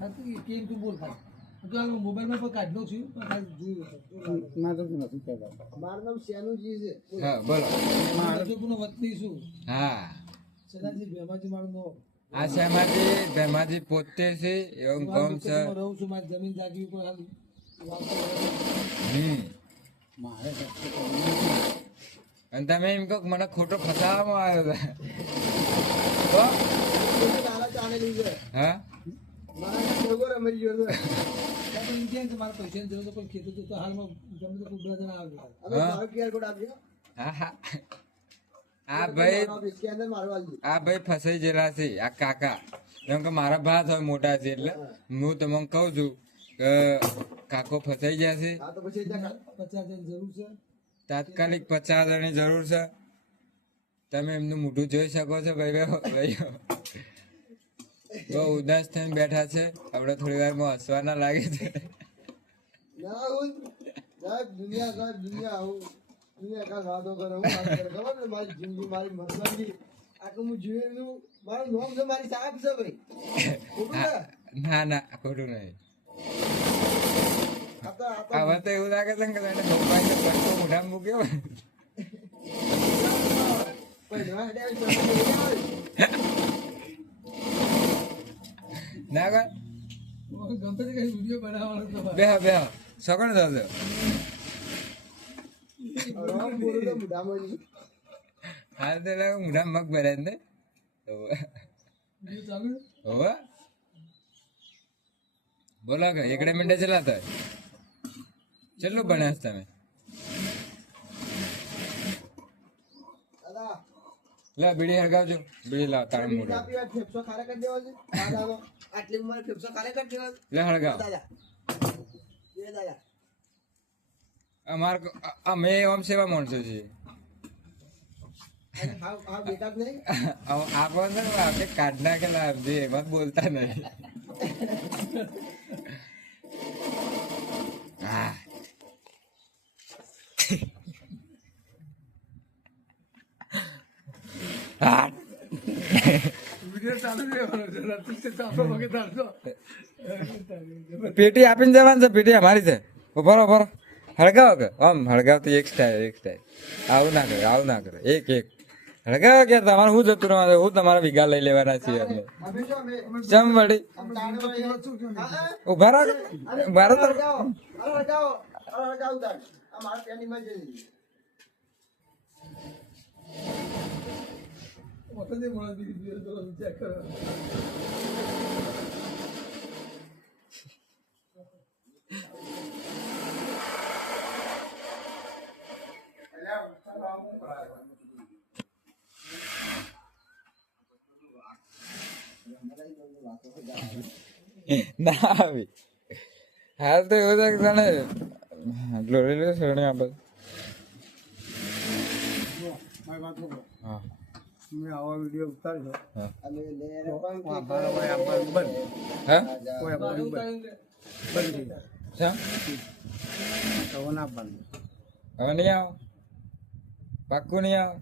કેમ તું બોલ ખાલી તો આ મોબાઈલમાં પણ કાઢ લો છું મારું નથી કહેતા મારું નામ શેનુજી છે હા બોલો મારું વતની છું હા સદાજી ભેમાજી મારું નામ આ શ્યામાજી ભેમાજી પોતે છે એવું કોમ છે રહું છું મારી જમીન જાગી ઉપર હાલ મારે અને તમે એમ કહો કે મને ખોટો ફસાવામાં આવ્યો છે હા મારા પૈસા જરૂર તો કોઈ ખેતું તો હાલમાં ગમે તો ખૂબ બધા આવે આ ભાઈ ફસાઈ ગયેલા છે આ કાકા કેમ કે મારા ભાત હોય મોટા છે એટલે હું તમને કહું છું કે કાકો ફસાઈ ગયા છે 50,000 જરૂર છે તાત્કાલિક 50,000 ની જરૂર છે તમે એમનું મોઢું જોઈ શકો છો ભાઈઓ બહુ ઉદાસ થઈને બેઠા છે આપણે થોડી વારમાં હસવાના લાગે છે ના ના ખોટું નહીં હવે તો એવું લાગે છે કે એને મોબાઈલ બટકો મોઢામાં મૂક્યો ના કર ગમે તે કઈ વિડીયો બનાવવાનો બે બે સગણ થશે હાલ તો લાગે મોઢા મગ ભરાય ને હવે બોલો કે એકડે મિનિટે ચલા થાય કેટલું ભણ્યા છો તમે લે બીડી હરગાવજો બીડી લાવ તારા મોઢા લે હળગાવ અમાર અમે ઓમ સેવા માણસો છીએ આપણને આપણે કાઢ નાખેલા એમાં બોલતા નહીં હા પેટી આપીને જવાનું છે પેટી અમારી છે ઉભરો ઉભરો હળગાવો કે આમ હળગાવતી એક સ્ટાઈલ આવું ના કરે એક હળગાવો કે તમારે શું જતું રહેવાનું હું તમારા વીઘા લઈ લેવાના છીએ અમે ચમ વળી ઉભા રહો ના આવી હાલ તો એવું છે કે જાણે ગ્લોરી શ્રેણી આપે હા મેં આવા વિડીયો ઉતાર્યો હવે નહીં આવો પાક્કું નહીં આવો